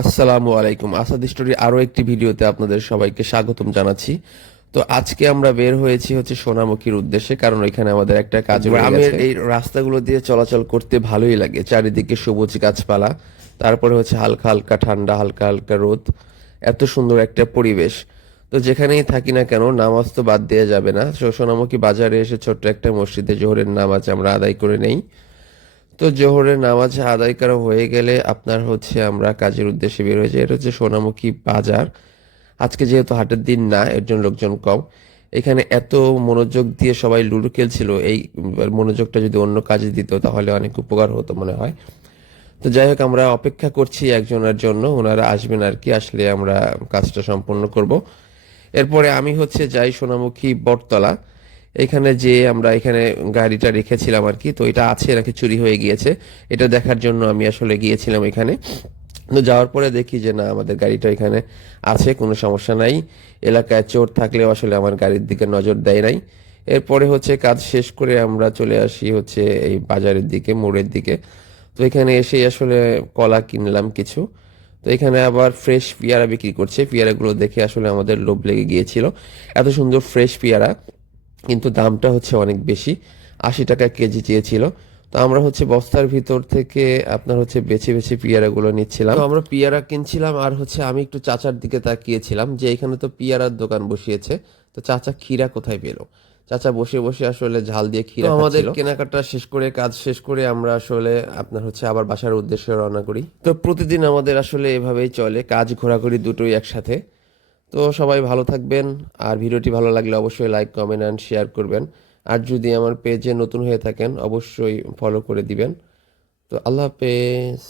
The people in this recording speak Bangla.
আসসালামু আলাইকুম। আসাদ স্টোরি আরো একটি ভিডিওতে আপনাদের সবাইকে স্বাগতম জানাচ্ছি। তো আজকে আমরা বের হয়েছি হচ্ছে সোনামুখীর উদ্দেশ্যে, কারণ ওইখানে আমাদের একটা কাজ রয়ে গ্রামের গেছে। এই রাস্তাগুলো দিয়ে চলাচল করতে ভালোই লাগে, চারিদিকে সবুজ গাছপালা, তারপরে হচ্ছে হালকা হালকা ঠান্ডা, হালকা হালকা রোদ, এত সুন্দর একটা পরিবেশ। তো যেখানেই থাকি না কেন নামাজ তো বাদ দেওয়া যাবে না। সোনামুখী বাজারে এসে ছোট্ট একটা মসজিদে জোহরের নামাজ আমরা আদায় করে নেই। তো জোহরের নামাজ আদায় করা হয়ে গেলে আপনার হচ্ছে আমরা কাজের উদ্দেশ্যে বের হয়ে যাই। এটা হচ্ছে সোনামুখী বাজার। আজকে যেহেতু হাটের দিন না, এর জন্য লোকজন কম। এখানে এত মনোযোগ দিয়ে সবাই লুডো খেলছিল, এই মনোযোগটা যদি অন্য কাজে দিত তাহলে অনেক উপকার হতো মনে হয়। তো যাই হোক, আমরা অপেক্ষা করছি একজনের জন্য, ওনারা আসবেন আর কি, আসলে আমরা কাজটা সম্পন্ন করব। এরপরে আমি হচ্ছে যাই সোনামুখী বটতলা। এখানে যে আমরা এখানে গাড়িটা রেখেছিলাম আর কি, তো এটা আছে নাকি চুরি হয়ে গিয়েছে এটা দেখার জন্য আমি আসলে গিয়েছিলাম এখানে। তো যাওয়ার পরে দেখি যে না, আমাদের গাড়িটা এখানে আছে, কোনো সমস্যা নাই। এলাকায় চোর থাকলেও আসলে আমার গাড়ির দিকে নজর দেয় নাই। এরপরে হচ্ছে কাজ শেষ করে আমরা চলে আসি হচ্ছে এই বাজারের দিকে, মোড়ের দিকে। তো এখানে এসেই আসলে কলা কিনলাম কিছু। তো এখানে আবার ফ্রেশ পেয়ারা বিক্রি করছে, পেয়ারাগুলো দেখে আসলে আমাদের লোভ লেগে গিয়েছিল। এত সুন্দর ফ্রেশ পেয়ারা, কিন্তু দামটা হচ্ছে অনেক বেশি, 80 টাকা কেজি চেয়েছিল। তো আমরা হচ্ছে বস্তার ভিতর থেকে আপনার হচ্ছে বেছে বেছে পেয়ারাগুলো নিচ্ছিলাম। তো আমরা পেয়ারা কিনছিলাম, আর হচ্ছে আমি একটু চাচার দিকে তাকিয়েছিলাম যে এখানে তো পেয়ারার দোকান বসিয়েছে, তো চাচা ক্ষীরা কোথায় পেলো। চাচা বসে বসে আসলে ঝাল দিয়ে ক্ষীরা খাচ্ছিল। আমাদের কেনাকাটা শেষ করে, কাজ শেষ করে আমরা আসলে আপনার হচ্ছে আবার বাসার উদ্দেশ্যে রওনা করি। তো প্রতিদিন আমাদের আসলে এভাবেই চলে, কাজ ঘোরাঘুরি দুটোই একসাথে। তো সবাই ভালো থাকবেন। আর ভিডিওটি ভালো লাগলে অবশ্যই লাইক, কমেন্ট অ্যান্ড শেয়ার করবেন। আর যদি আমার পেজে নতুন হয়ে থাকেন অবশ্যই ফলো করে দিবেন। তো আল্লাহ হাফেজ।